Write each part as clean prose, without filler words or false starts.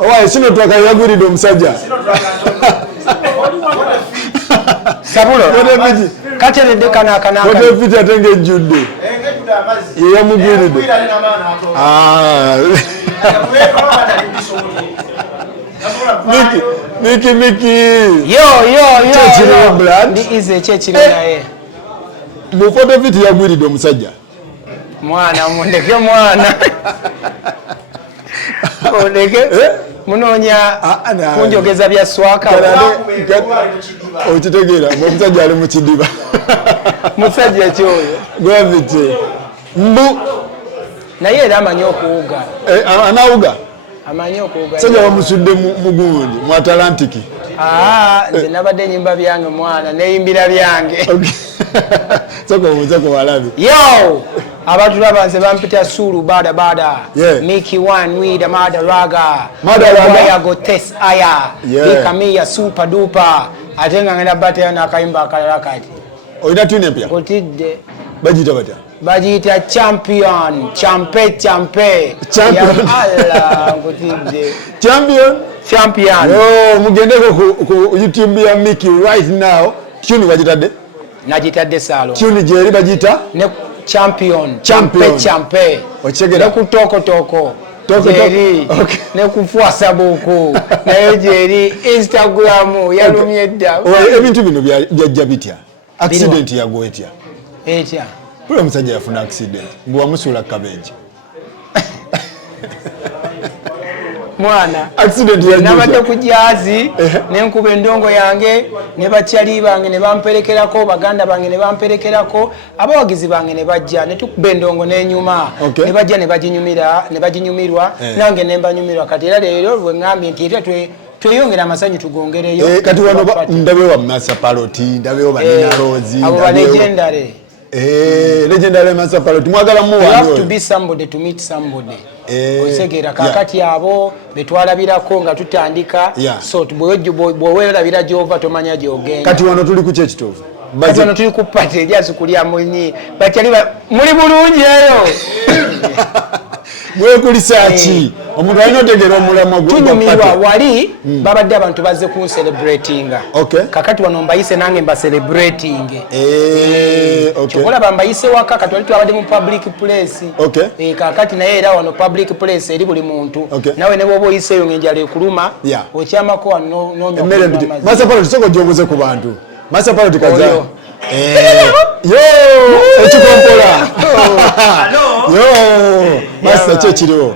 Owa sino twaka yagulide omusajja. Sabulo. Kateredde kana. Kote fiti atenge judde. Ye yamugulide. Miki. Yo. Chechiro blood. Ndi ize chechiro naye. Mu photo fiti yagulide omusajja. Mwana mundeke mwana. Ondeke. Munonya kunjogeza bya swaka. Okitegeera omusajja ali mu kidiba. Musajja kyoyo. Gwavite. Mbu naye era amanyi okuwuga. Anawuga. Amanyi okuwuga. Sajja bamusudde mu gundi mu Atlantiki. Nze nabadde nyimba byange mwana neyimbira byange. Soko muzako walabi. Yo! Abatulaba nze bampita Sulu bada. Yeah. Mickey One Wida Madaraga. Madaraga go test aya. Ikamia super duper. Atenga ngenda bate yana akaimba akalala kati. Oina tune mpya. Kotidde. Bajita batya. Bajita champion. Champe. Allah kotidde. Champion. Yo, mugende ku YouTube ya Mickey right now. Tune bajitadde. Najitadde salo. Tune jeri bajita. Ne champion. Champe. Ochegera. Ne kutoko. Jeri. Okay. Ne kufuasa buku. Na jeri Instagram yalumye dda. Ebintu bino byajja bitya. Accident yago etya. Etya. Bula musajja yafuna accident. Bwa musula cabbage. Mwana accident ya nabadde ku jazi nenkuba endongo yange ne bakyali bange ne bamperekerako baganda bange ne bamperekerako abawagizi bange ne bajja ne tukuba endongo n'enyuma ne bajja ne baginyumirwa nange ne mbanyumirwa kati era leero bwe ngambye nti era tweyongera amasanyu tugongereyo kati wano ndabewa Masa Paroti ndabewa Banina Rose abo ba legendary legendary Masa Paroti mwagala mu you have to be somebody to meet somebody. Osegera kakati abo betwalabirako nga tutandika so bwewelabira gyova tomanya gyogenda. Kati wano tuli ku kyekitovu. Kati wano tuli ku pate eryasu kulya munyi bakyali muli bulungi eyo. Mwekulisaaki omuntu alina otegera omulamwa tunyumirwa wali babadde abantu bazze ku celebratinga. Kakati wano mbayise nange mba celebrating. Chokola mbayise waka kati wali twabadde mu public place. Kakati naye era wano public place eri buli muntu. Nawe ne bwoba oyiseeyo ng'enjala ekuluma okyamako wano n'onywa. Masa Paroti soko gyobuze ku bantu. Masa Paroti kaza. Yo ekikompola. Yo Masa kyekiriwo.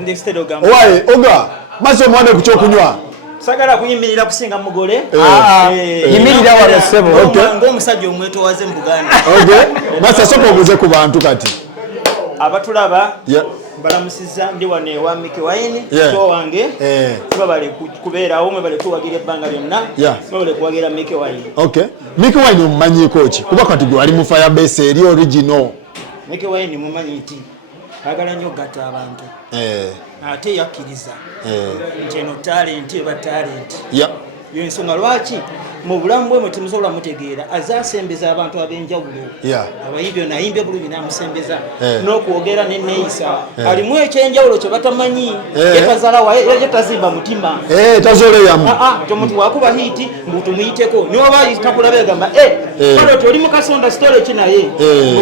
Owaye oga Masa omwana ku kyokunywa. Sagala kuyimirira kusinga mugole. Yimirira wano sebo. Ng'omusajja omwetowaze mu Buganda. Masa soko obuze ku bantu kati. Abatulaba balamusiza ndi wane wa Mickey Wine so wange tubale kubeerawo mwe bale tuwagira ebbanga lyonna bale kuwagira Mickey Wine. Mickey Wine mumanyiko ki kuba kati gwe ali mu Firebase eri original. Mickey Wine mumanyi nti agala nnyo gatta abantu ate yakkiriza nti eno talent eba talent yensonga lwaki mu bulamu bwe mutemusobola mutegeera azasembeza abantu ab'enjawulo abayimbi ono ayimbye bulungi n'amusembeza n'okwogera n'enneeyisa alimu ekyenjawulo kye batamanyi yetazalawa yetazimba mutima tazoleyamu omuntu wakuba hiiti mbutumuyiteko niwaba takulabe egamba kale oti oli mu kasonda sitole ki naye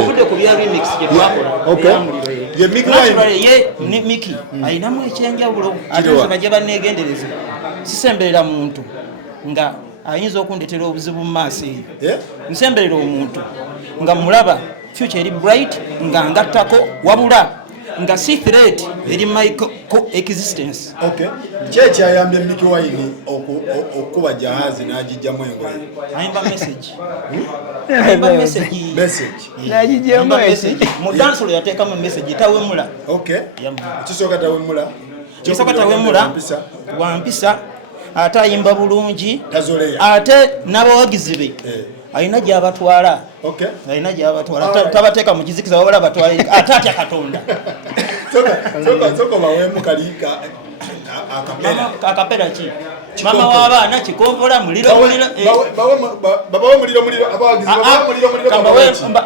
ovudde ku bya remix gye twakola ye Mickey ayinamu ekyenjawulo ate nsonga gye banneegendereza sisemberera muntu nga ayinza okundetera obuzibu mu maaso eyo nsemberera omuntu nga mulaba future eri bright nga ngattako wabula nga si threat eri my co-existence. Kyayambye Mickey Wine okuba jahazi n'agijjamu engoye. Ayimba message n'agijjamu message mu dansolo yateekamu message tawemula. Kisooka tawemula wampisa ate ayimba bulungi ate n'abawagizi be ayina gy'abatwala tabateeka mu kizikiza wabala batwala ate atya Katonda. Soko bawemu kalika akapera ki mama w'abaana kikompola muliro babawe muliro abawagizi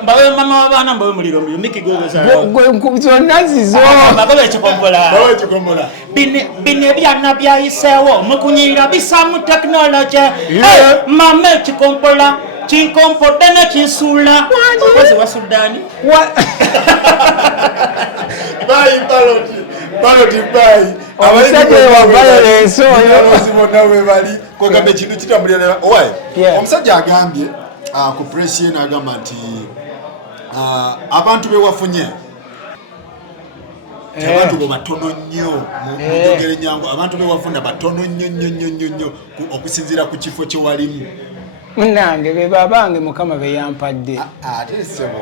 bawe mama w'abaana mbawe muliro Mickey zonna zizo babawe kikompola bino ebyana byayiseewo mukunyirira bisaamu tekinologi mama kikompola kinkompodde ne kinsuula okozi wa Sudani bayi baloti bayi omusajja wa violence oyo zibona bwe bali kwegamba ekintu kitambulira owaye omusajja agambye ku press ye n'agamba nti abantu bewafunye abantu bo batono nnyo mu njogere nyangu abantu bewafuna batono nnyo okusinziira ku kifo kye walimu nange be babange mukama be yampadde ate sebo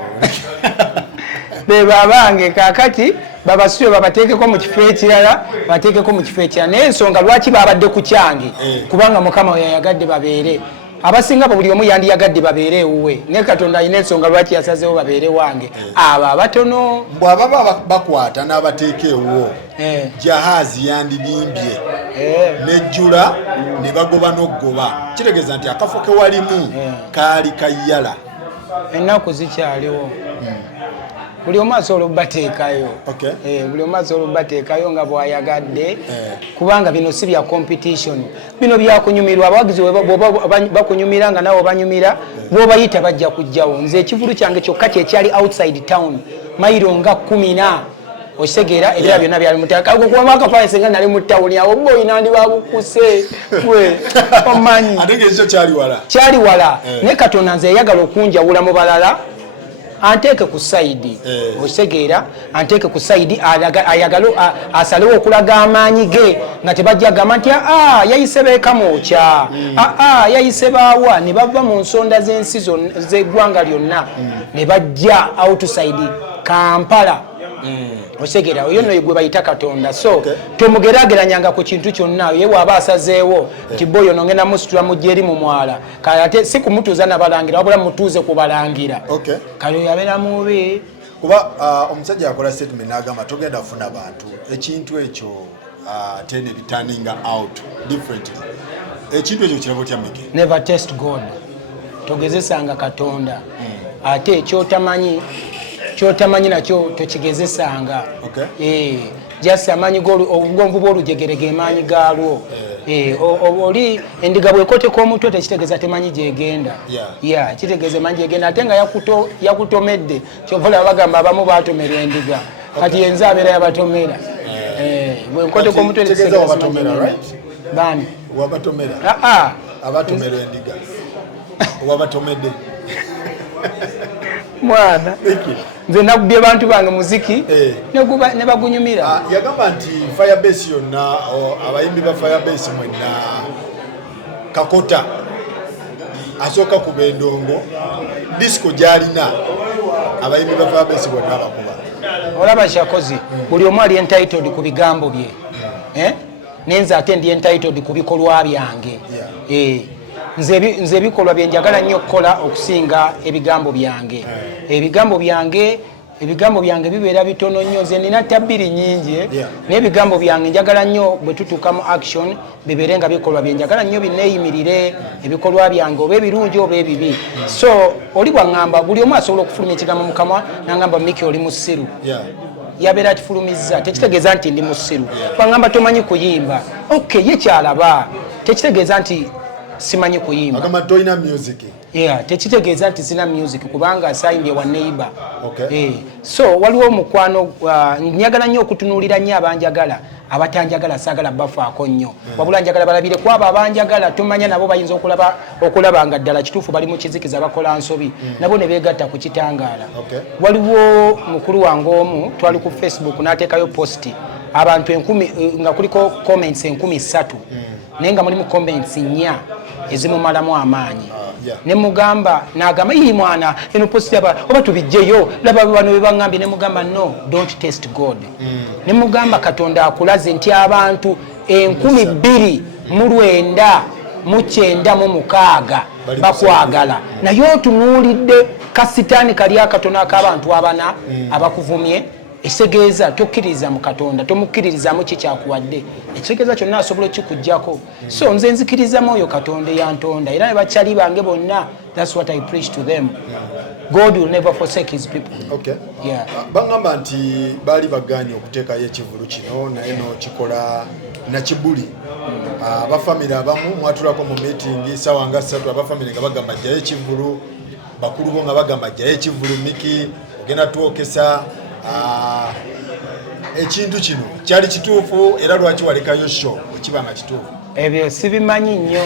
be babange kakati babasubye babateekeko mu kifo ekirala bateekeko mu kifo ekirala naye ensonga lwaki babadde ku kyange kubanga mukama we yayagadde babeere abasinga buli omu yandiyagadde babeere ewuwe naye Katonda alina ensonga lwaki yasazeewo babeere wange abo abatono mbw ababa bakwata n'abateeka ewuwo jahazi yandibimbye nejjula ne bagoba n'oggoba kitegeeza nti akafo ke walimu kaali kayala ennaku zikyaliwo buli omu asobola okubateekayo buli omu asobola okubateekayo nga bwayagadde kubanga bino si bya competition bino byakunyumirwa abawagizi bakunyumira nga nawe obanyumira bw'obayita bajja kujjawo nze ekivulu kyange kyokka kyekyali outside town mayiro nga 10 okitegeera ebira byonna byali mutakakuba akafaanisi nga nali mu tawuni awo boyi nandi babukuse gwe omanyi ate ng'ekyo kyali wala naye Katonda nze yayagala okunjawula mu balala anteeke ku sayidi okitegeera anteeke ku sayidi ayagala asalewo okulaga amaanyi ge nga tebajja gamba nti yayise beekamwokya yayise baawa ne bava mu nsonda z'ensi z'eggwanga lyonna ne bajja outside Kampala okitegeera oyo nno gwe bayita Katonda so tomugerageranyanga ku kintu kyonna ye bw'aba asazeewo nti boyo nongenda musitula mujja eri mu mwala kale ate si kumutuuza nabalangira wabula mutuuze kubalangira kale oyo abeera mubi kuba omusajja yakola statement n'agamba togenda kufuna bantu ekintu ekyo ate ne biturninga out differently ekintu ekyo kirabo kya Mickey never test God togezesanga Katonda ate ekyotamanyi nakyo tokigezesanga just amanyi obwonvu bw'olujegere ge maanyi gaalwo oli endiga bwekoteko omutwe tekitegeeza temanyi gyegenda kitegeeza emanyi gyegenda ate nga yakutomedde kyovala bagamba abamu batomerwa endiga kati yenze abeera yabatomera bwenkoteko omutwe bani abatomerwa endiga wabatomedde mwana nze nakubye bantu bange muziki ne bagunyumira yagamba nti Firebase yonna abayimbi ba Firebase mwenna Kakota asooka kuba endongo disco gyalina abayimbi ba Firebase bonna bakuba olaba kyakozi buli omu ali entitled ku bigambo bye nenze ate ndi entitled ku bikolwa byange nze ebikolwa bye njagala nnyo okukola okusinga ebigambo byange ebigambo byange bibeera bitono nnyo nze nina ttabbiri nnyingi naye ebigambo byange njagala nnyo bwe tutuuka mu action bibeere nga bikolwa bye njagala nnyo bineeyimirire ebikolwa byange oba ebirungi oba ebibi so oli bwaŋŋamba buli omu asobola okufuluma ekigambo mu kamwa n'aŋŋamba Mickey oli musiru yabeera atifulumizza tekitegeeza nti ndi musiru bwaŋŋamba tomanyi kuyimba ye kyalaba tekitegeeza nti simanyi kuyimba agamba toyina music tekitegeeza nti sina music kubanga asayimbye wa neighbor so waliwo omukwano njagala nnyo okutunuulira nnyo abanjagala abatanjagala saagala bafaako nnyo wabula njagala balabire ku abo abanjagala tumanya nabo bayinza okulaba nga ddala kituufu bali mu kizikiza bakola nsobi nabo ne beegatta ku kitangaala waliwo mukulu wange omu twali ku Facebook n'ateekayo posti abantu 1000 nga kuliko comments 3,000 naye nga mulimu comments 4 ezimumalamu amaanyi ne mugamba n'agamba iyi mwana eno posti oba tubijjeyo laba bano bebaŋŋambye ne mugamba no don't test God ne mugamba Katonda akulaze nti abantu 29,996 bakwagala naye otunuulidde kasitaani kali akatono ak'abantu abana abakuvumye ekisegeeza tokkiririza mu Katonda tomukkiririzaamu kikyakuwadde ekisegeeza kyonna asobola okikuggyako so nze nzikirizamu oyo Katonda eyantonda era ne bakyali bange bonna that's what I preach to them. God will never forsake his people. Okay. Yeah. Bangamba nti bali baganye okuteekayo ekivulu kino naye n'okikola nakibuli. Abafamire abamu mwatulako mu meeting sawa nga 3 abafamire nga bagamba jjayo ekivulu bakulu bo nga bagamba jjayo ekivulu Miki ogenda twokesa ekintu kino kyali kituufu era lwaki walekayo show ekibanga kituufu ebyo sibimanyi nnyo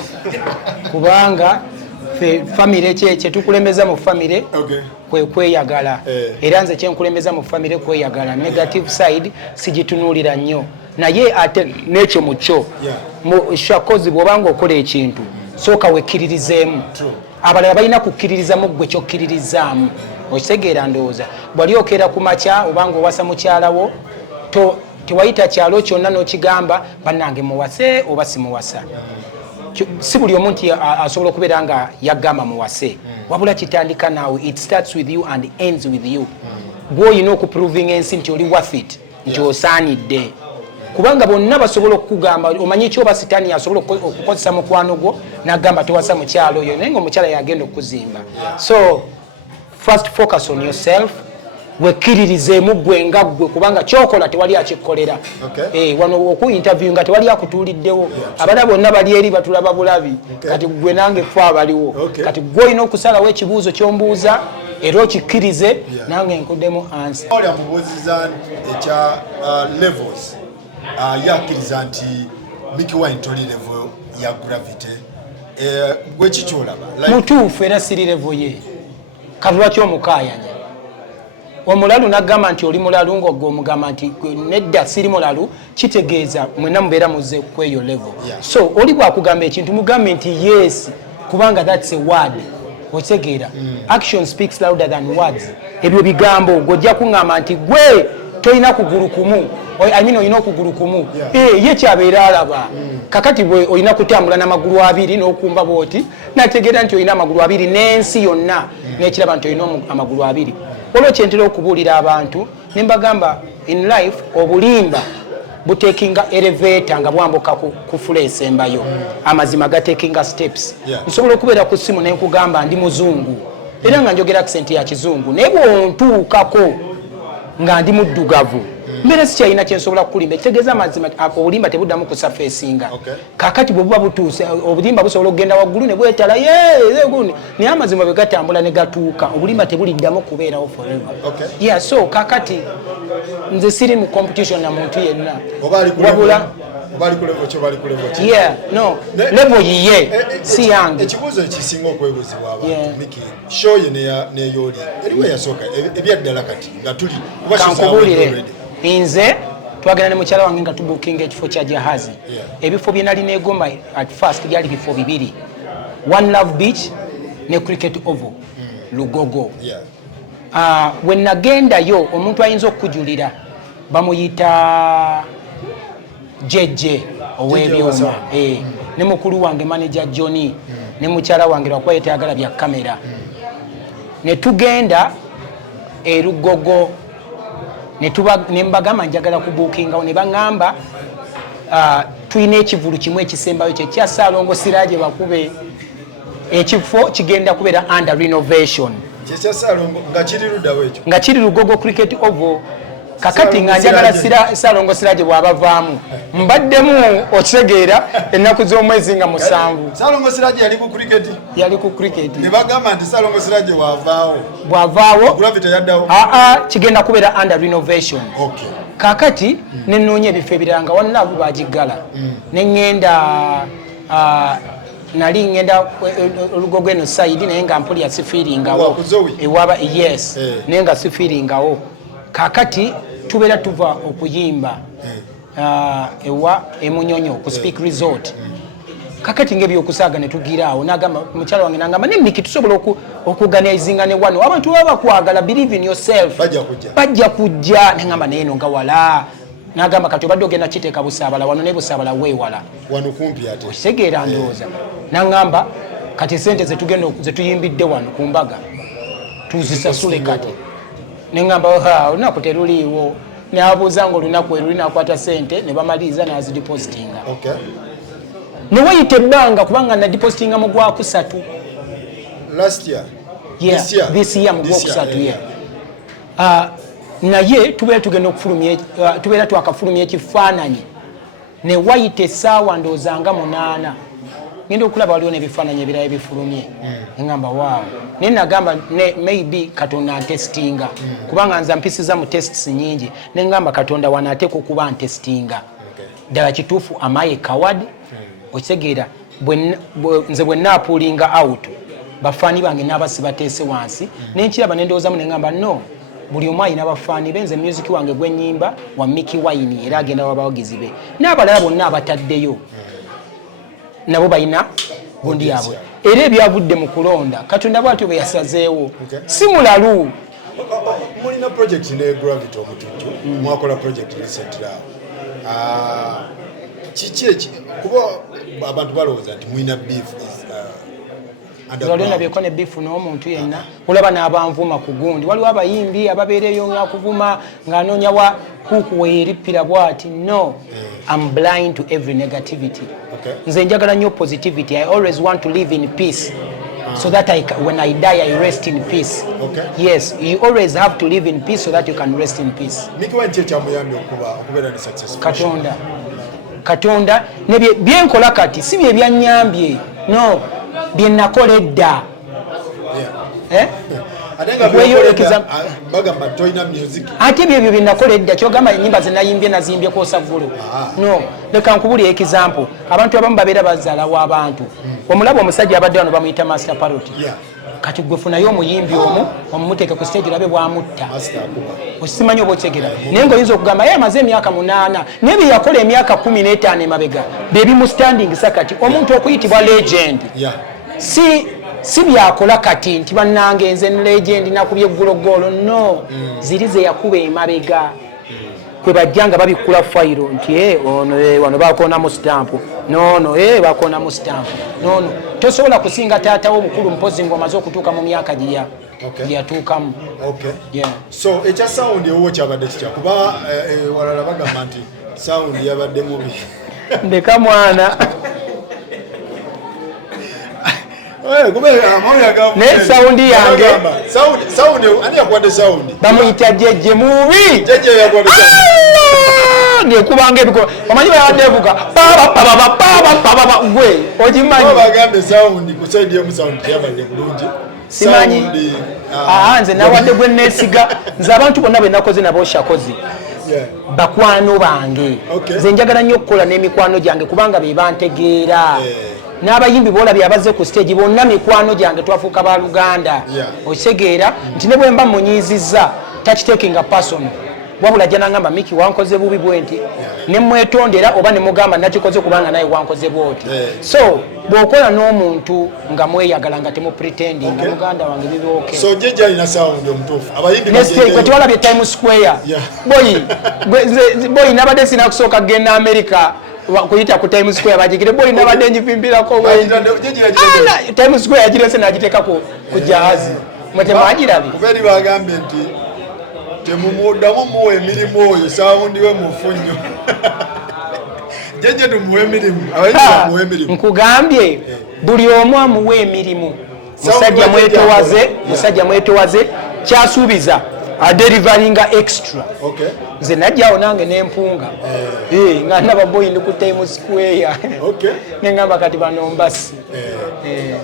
kubanga famire kye tukulembeza mu famire kweyagala era nze kyenkulembeza mu famire kweyagala negative side sigitunulira nnyo naye ate n'ekyo mukyo shakozi bw'obanga okola ekintu sooka wekkiririzeemu abalala balina kukkiririzamu gwe kyokkiririzaamu okitegeera ndowooza bwali okeera ku makya obanga owasa mukyalawo tewayita kyalo kyonna n'okigamba bannange muwase oba simuwasa si buli omu nti asobola okubeera nga yagamba muwase wabula kitandika naawe it starts with you and ends with you gweolina okuproving ensi nti oli worth it nti osaanidde kubanga bonna basobola okukugamba omanyi kyoba sitaani asobola okukozesa mukwano gwo n'agamba tewasa mukyalo oyo naye ngaomukyala yagenda okuzimba so first focus on yourself wekkiririzeemu gwe nga ggwe kubanga kyokola tewali akikkolera wano oku interview nga tewali akutuuliddewo abala bonna bali eri batulaba bulabi kati gwe nange ffe abaliwo kati gwe olina okusalawo ekibuuzo kyombuuza era okikkirize nange nkuddemu answer oli amubuuziza ekya levels yakkiriza nti Miki Wine toli level ya gravity gwe kikyolaba mutuufu era siri level ye kalwaki omukaayanya omulalu nagamba nti oli mulalu ng'ogwo omugamba nti nedda siri mulalu kitegeeza mwenna mubeera muze kweyo level so oli bwakugamba ekintu mugambe nti yes kubanga that's a word okitegeera action speaks louder than words ebyo bigambo gojja kuŋŋamba nti gwe tolina kugulu kumu olina okugulu kumu ye kyabeera alaba kakati bwe olina kutambula n'amagulu abiri n'okumba bwoti nategeera nti olina amagulu abiri n'ensi yonna n'ekiraba nti olina amagulu abiri olwo kyentera okubuulira abantu ne mbagamba in life obulimba butekinga elevator nga bwambuka ku fula esembayo amazima gatekinga steps nsobola okubeera ku ssimu ne nkugamba ndi muzungu era nga njogera accent ya kizungu naye bwontuukako nga ndi muddugavu mbere sikyalina kyensobola kukulimba ekitegeeza amazima obulimba tebuddamu kusafeesinga kakati bwe buba butuuse obulimba busobola okugenda waggulu ne bwetala yeeguni naye amazima bwe gatambula ne gatuuka obulimba tebuliddamu kubeerawo forever so kakati nze siri mu competition na muntu yenna wabula level yiye si yange ekibuuzo ekisinga okwebuzibwa abantu Miki show ye neyooli eriwe yasooka ebyaddala kati nga tuli kankubuulire nze twagenda ne mukyala wange nga tubukinga ekifo kya jahazi ebifo bye nali negomba at first byali bifo bibiri One Love Beach ne Cricket Oval Lugogo we nagendayo omuntu ayinza okukujulira bamuyita jeje owebyoma ne mukulu wange manager Johnny ne mukyala wange lwakuba yetayagala bya kamera ne tugenda Lugogo ne mbagamba njagala kubuukingawo ne baŋŋamba tulina ekivulu kimu ekisembayo kye kya Ssaalongo Siraje bakube ekifo kigenda kubeera under renovation nga kiri Lugogo Cricket Oval kakati nga njagala Ssaalongo Siraje bw'abavaamu mbaddemu okitegeera ennaku z'omwezi nga 7 Ssaalongo Siraje yali ku cricket ne bagamba nti Ssaalongo Siraje bw'avaawo gravity yaddawo kigenda kubeera under renovation kakati nenoonya ebifo ebirala nga One Love bagiggala neŋŋenda nali ngenda Lugogo eno side naye nga mpulya sifiiringawo ewaba yes naye nga sifiiringawo kakati tubeera tuva okuyimba ewa emunyonyo ku Speak Resort kakati ng'ebyokusaaga ne tugiraawo n'agamba mukyala wange n'agamba ne Miki tusobola okuganizinga ne wano abantu baba bakwagala believe in yourself bajja kujja neŋŋamba naye no nga wala n'agamba kati obadde ogenda kiteeka Busaabala wano ne Busaabala weewala wano kumpi ate okitegeera ndowooza n'agamba kati sente ze tuyimbidde wano ku mbaga tuzisasule kati nengamba olunaku teruliiwo nabuuza nga olunaku eruli nakwata sente ne bamaliza nazidipositinga ne wayita ebbanga kubanga nadipositinga mu gwakusatu this year mu gwokusatu naye tubeera tugenda okufulumya tubeera twakafulumya ekifaananyi ne wayita essaawa ndoozanga 8 ngenda okulaba waliwo n'ebifaananyi ebirala ebifulumye ngamba waawo naye nagamba maybe katonda antestinga kubanga nze mpisiza mu tests nyingi nengamba katonda wanaateeka okuba antestinga ddala kituufu amaye kawad okitegeera nze bwe naapuulinga out bafaani bange n'abasi bateese wansi nenkiraba nendowoozamu nengamba no buli omu ayina abafaani benze music wange gwenyimba wa Mickey Wine era agenda wabawagizi be n'abalala bonna abataddeyo nabo balina gundi yaabwe era ebyavudde mu kulonda katonda bwatyo bwe yasazeewo si mulalu. Mulina project ne Gravity omutujju mwakola project recently kiki kuba abantu balowooza nti mulina beef Waliwo byekone bifu n'omuntu yenna olaba n'abanvuma ku gundi waliwo abayimbi ababeereyo nga kuvuma ng'anoonya wa kukuweerippira bwati no I'm blind to every negativity nze njagala nnyo positivity I always want to live in peace so that when I die I rest in peace yes you always have to live in peace so that you can rest in peace. Mikiwa nche kyamuyambye okubeera ne success katonda ne byenkola kati si bye byanyambye no byenakola edda ate byebyo byenakola edda kyogamba enyimba zenayimbye nazimbye kosaggulo no leka nkubulya example abantu abamu babeera bazaalawo abantu omulaba omusajja abadde wano bamuyita master parrot kati gwefunayo omuyimbi omu omumuteeke ku stage labe bwamutta osimanyi oba okyegera naye ngaoyinza okugamba ye amaze emyaka 8 naye bye yakola emyaka 15 emabega bebimustandingisa kati omuntu okuyitibwa legend si byakola kati nti bannange nze legend nakubye eggulogolo no ziri ze yakuba emabega kwe bajja nga babikkula fayiro nti wano bakonamu stampu nono bakonamu stampu nono tosobola kusinga taatawo omukulu mpozi ng'omaze okutuuka mu myaka gye yatuukamu. So ekya sound ewo kyabadde kitya kuba walala bagamba nti sound yabadde mubi ndeka mwana naye sawundi yange ani yakwade sawundi bamuyita jeje mubi ngekubanga ebiko omanyi bayadevuga gwe okimanyibagambe sawundi ku saidi yomusawundi yabadde bulungi simanyi nze nawadde gwe neesiga nze abantu bonna benakoze nabo shakozi bakwano bange nze njagala nnyo okukola n'emikwano gyange kubanga be bantegeera n'abayimbi boolabye abaze ku stage bonna mikwano gyange twafuuka ba Luganda okitegeera nti ne bwe mba munyiizizza takitekinga personal wabula ajja nangamba Miki wankoze bubi bwenti ne mwetondera oba ne mugamba nakikoze kubanga naye wankoze bwoti so bw'okola n'omuntu nga mweyagala nga temu pretending nga muganda wange bibooke so jeje alina sound omutuufu abayimbi kwe twalabye Times Square boyi nabadde sinakusooka kugenda America kuyita ku Times Square bajigire boyi nabadde njivimbirako Times Square yagirese nagiteeka ku jahazi mwetemagirabi kuberi bagambe nti temumudamu muwe emirimu oyo sawundi we mufunyo jeje tumuwe emirimu abayimbi bamuwe emirimu nkugambye buli omu amuwe emirimu musajja mwetowaze kyasuubiza aderivaringa extra nze najjawo nange nempunga nga ndaba boyi ndi ku Times Square nengamba kati bano mbasi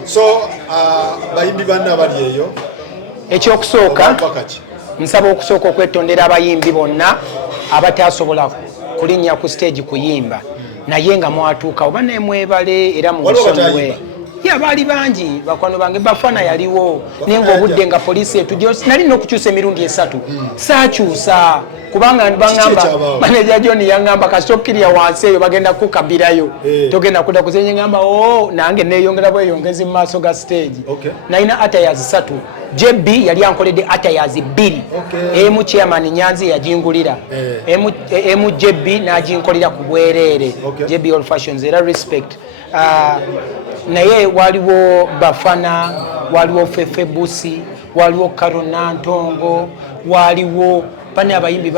so bayimbi banna abali eyo ekyokusooka nsaba okusooka okwetondera abayimbi bonna abatasobola kulinnya ku stage kuyimba naye nga mwatuuka oba nemwebale era mumusonyiwe baali bangi bakwano bange bafana yaliwo naye ngaobudde nga poliisi etujja nali n'okukyusa emirundi 3 saakyusa kubanga bagamba maneja John yangamba kasita okkirya wansi eyo bagenda kukabirayo togenda kudda kuzenye ngamba nange neeyongera bweyongezi mu maaso ga stage nalina attires 3 JB yali ankoledde attires 2 emu chairman Nyanzi yagingulira emu JB n'aginkolera ku bwereere JB All Fashions era respect naye waliwo Bafana waliwo Fefebusi waliwo Karona Ntongo waliwo bane abayimbi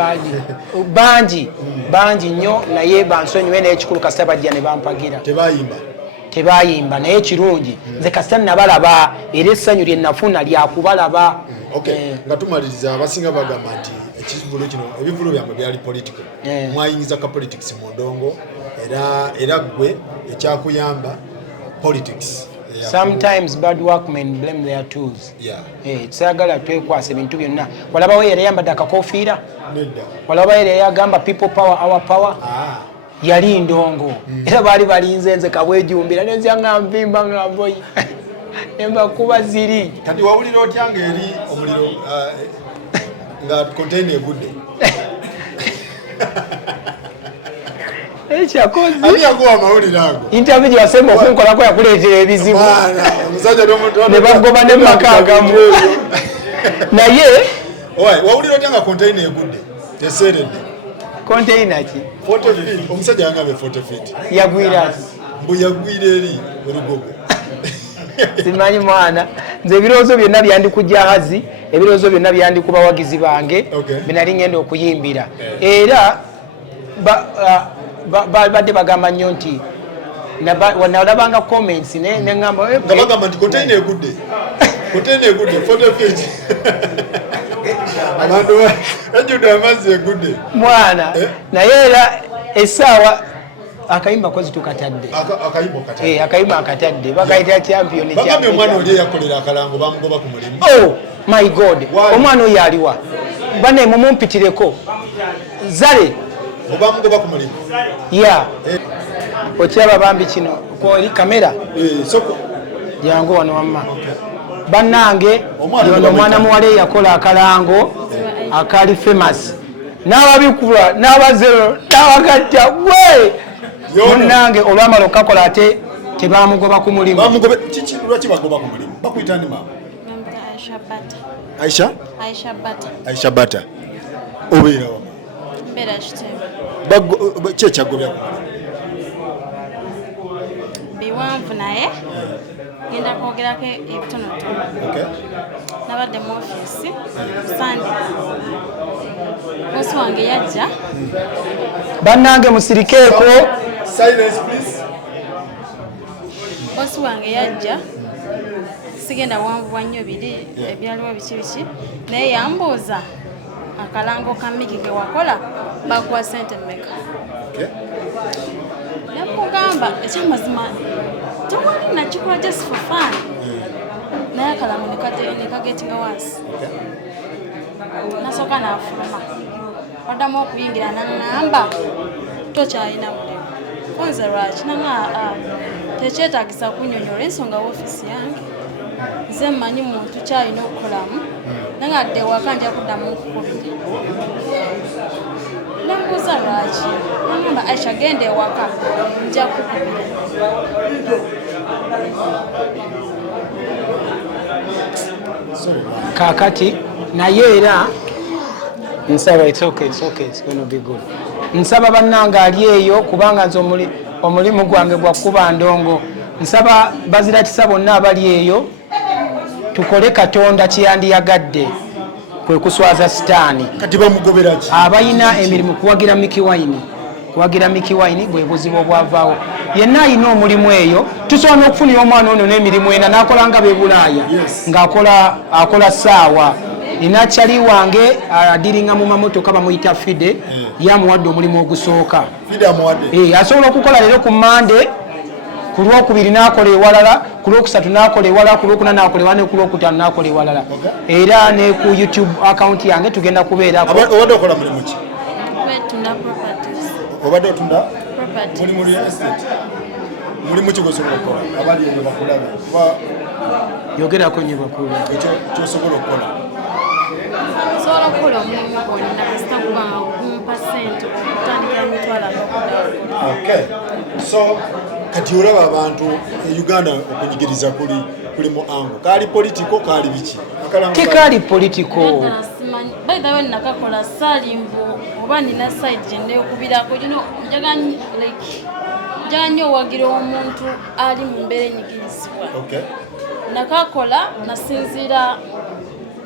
bangi nnyo naye bansonyiwe n'ekikulu kasita bajja ne bampagira tebayimba naye kirungi nze kasita nabalaba era essanyu lye nafuna lyakubalaba. Nga tumaliriza abasinga bagamba nti ekivulo kino ebivulo byammwe byali political mwayingiza ka politics mu ndongo era gwe ekyakuyamba politics. Sometimes bad workmen blame their tools. Tsagala twekwasa ebintu byonna. Walabawo era yambadde akakofiira. Walabawo era yagamba people power our power. Yali ndongo. Era bali balinze nze kabwejumbira nenze ngambimba ngamboyi. Emba kuba ziri. Kati wawulira otyange eri omuliro nga contain egudde. Ekyakozi. Ali yakuwa mawulire ago. Interview yasemba okunkolako yakuleetera ebizibu. Omusajja ne bagoba ne makagamu. Naye wawulira otyanga contain egudde. Teseredde. Container ki? 40 feet. Omusajja yangabe 40 feet. Yagwira. Mbu yagwira eri olugogo. Simanyi mwana. Nze ebirowoozo byonna byandikujahazi, ebirowoozo byonna byandikubawagizi bange, binali ngenda okuyimbira. Era badde bagamba nnyo nti nalabanga comments neŋŋamba bagamba nti container egudde 40 feet. Abantu ejjudde amazzi egudde mwana naye era essaawa akayimba kozi tukatadde akayimba akatadde bakayita champion bagambye omwana oli eyakolera akalango bamugoba ku mulimu. Oh my god omwana oyo aliwa bane mumumpitireko zale obamugoba ku mulimu okyaba bambi kino kwoli kamera jangu wano wamma bannange yono omwana muwala yakola akalango akali famous n'ababikula n'abazero n'abagatta gwe munnange olwamala okakola ate tebamugoba ku mulimu. Lwaki bagoba ku mulimu bakuyita ni maama? Aisha Bata obeera wa? Mbeera Kitebe. Ki ekyagobya ku mulimu? Biwanvu naye ngenda kwogerako ebitonotono. Nabadde mu ofiisi Sande bosi wange yajja bannange musirikeeko silence please. Bosi wange yajja sigenda wanvu nnyo biri ebyaliwo biki naye yambuuza akalango ka Miki ke wakola bakuwa sente mmeka. Namugamba ekyamazima tewali nakikola just for fun. Naye akalango ne kagetinga wansi. Nasooka n'afuluma oddamu okuyingira n'aŋŋamba tokyalina mulimu. Nze lwaki naŋŋamba tekyetaagisa kunnyonnyola ensonga woofiisi yange nze mmanyi muntu kyalina okukolamu naŋŋadde ewaka nja kuddamu okukubira. Nembuuza lwaki naŋŋamba Aisha genda ewaka nja kukubira. Kakati naye era nsaba it's okay it's going to be good. Nsaba bannange ali eyo kubanga nze omulimu gwange gwa kuba ndongo. Nsaba bazira kisa bonna abali eyo tukole Katonda kyeyandiyagadde kwe kuswaza sitaani. Kati bamugobera ki? Abayina emirimu kuwagira Miki Wine bwe buzibu obwavaawo. Yenna ayina omulimu eyo tusobola okufunira omwana ono n'emirimu ena n'akolanga b'e Bulaaya ng'akola ssaawa. Nina kyali wange adiringa mu mamotoka bamuyita Fide yamuwadde omulimu ogusooka. Asobola okukola leero ku Mande, ku Lwokubiri n'akola ewalala, ku Lwokusatu n'akola ewalala, ku Lwokuna n'akola ewalala ne ku Lwokutaano n'akola ewalala. Era ne ku YouTube account yange tugenda kubeerako. Obadde okola mulimu ki? Tunda properties. Obadde otunda? Properties. Mulimu real estate. Mulimu ki gwosobola okukola? Abali eyo bakulaba. Yogerako nnyo bakulu. Ekyo ky'osobola okukola. Sobola okukola omulimu gwonna kasita kubanga kumpa ssente okutandikira mitwalo Okay. So kati olaba abantu Uganda okunyigiriza kuli mu ango. Kaali politiko kaali biki? Tekali politiko. By the way nakakola salimbo oba nina side gende okubirako njaga nnyo owagira omuntu ali mu mbeera enyigirizibwa. Nakakola nasinziira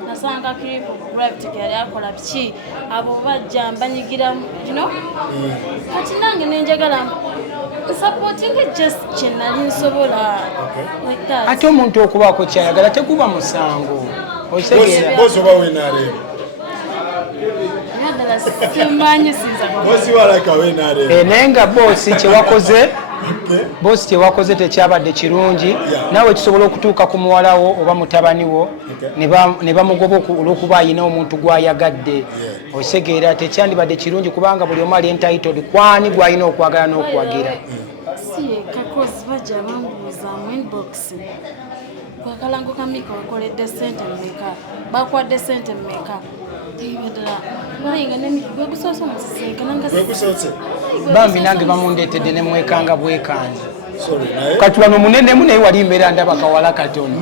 nasanga clip gravity yali akola biki abo bajja mbanyigira kati nange nenjagala supporting just chenali nsobola like that ate omuntu okubaako kyayagala tekuba musango okisegeera bozi oba wenareba simanyi sinza bozi walaka wenareba naye nga boosi kyewakoze bosi kyewakoze tekyabadde kirungi naawe kisobola okutuuka ku muwalawo oba mutabani wo ne bamugoba olw'okuba ayina omuntu gw'ayagadde okisegeera tekyandibadde kirungi kubanga buli omu ali entitled kwani gw'alina okwagala n'okuwagira kakozi bajja bambuuza mu inbox kwakalango kamika wakoledde sente mmeka bakwadde sente mmeka bambi nange bamundeetedde ne mwekanga bwekanze kati wano munenemu naye wali mbeera ndaba kawala katono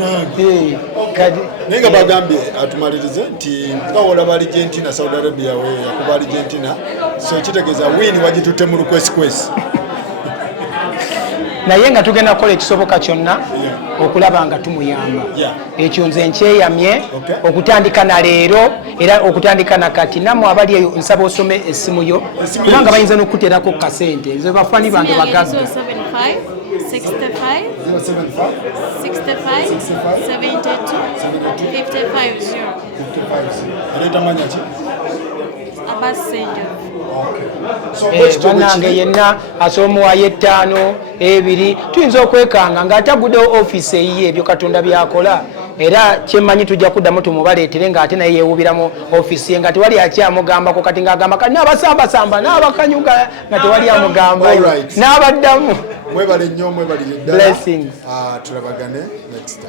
naye nga bagambye atumalirize nti nga olaba Argentina Saudi Arabia we yakuba Argentina so kitegeeza wini wagitutte mu lukwesikwesi naye nga tugenda kukola ekisoboka kyonna okulaba nga tumuyamba ekyo nze nkyeyamye okutandika na leero era okutandika na kati nammwe abali eyo nsaba osome essimu yo kubanga bayinza n'okuterako ku kasente nze bafani bange bagagga 65 bannange yenna asoomuwayo 5 2 tuyinza okwekanga ng'ataguddewo ofiisi eyiye ebyo Katonda byakola era kyemmanyi tujja kuddamu tumubaleetere ng'ate naye yeewuubiramu ofiisi ye nga tewali akyamugambako kati ng'agamba kati n'abasambasamba n'abakanyuga nga tewali amugambayo n'abaddamu mwebale nnyo mwebalire ddala blessings tulabagane next time.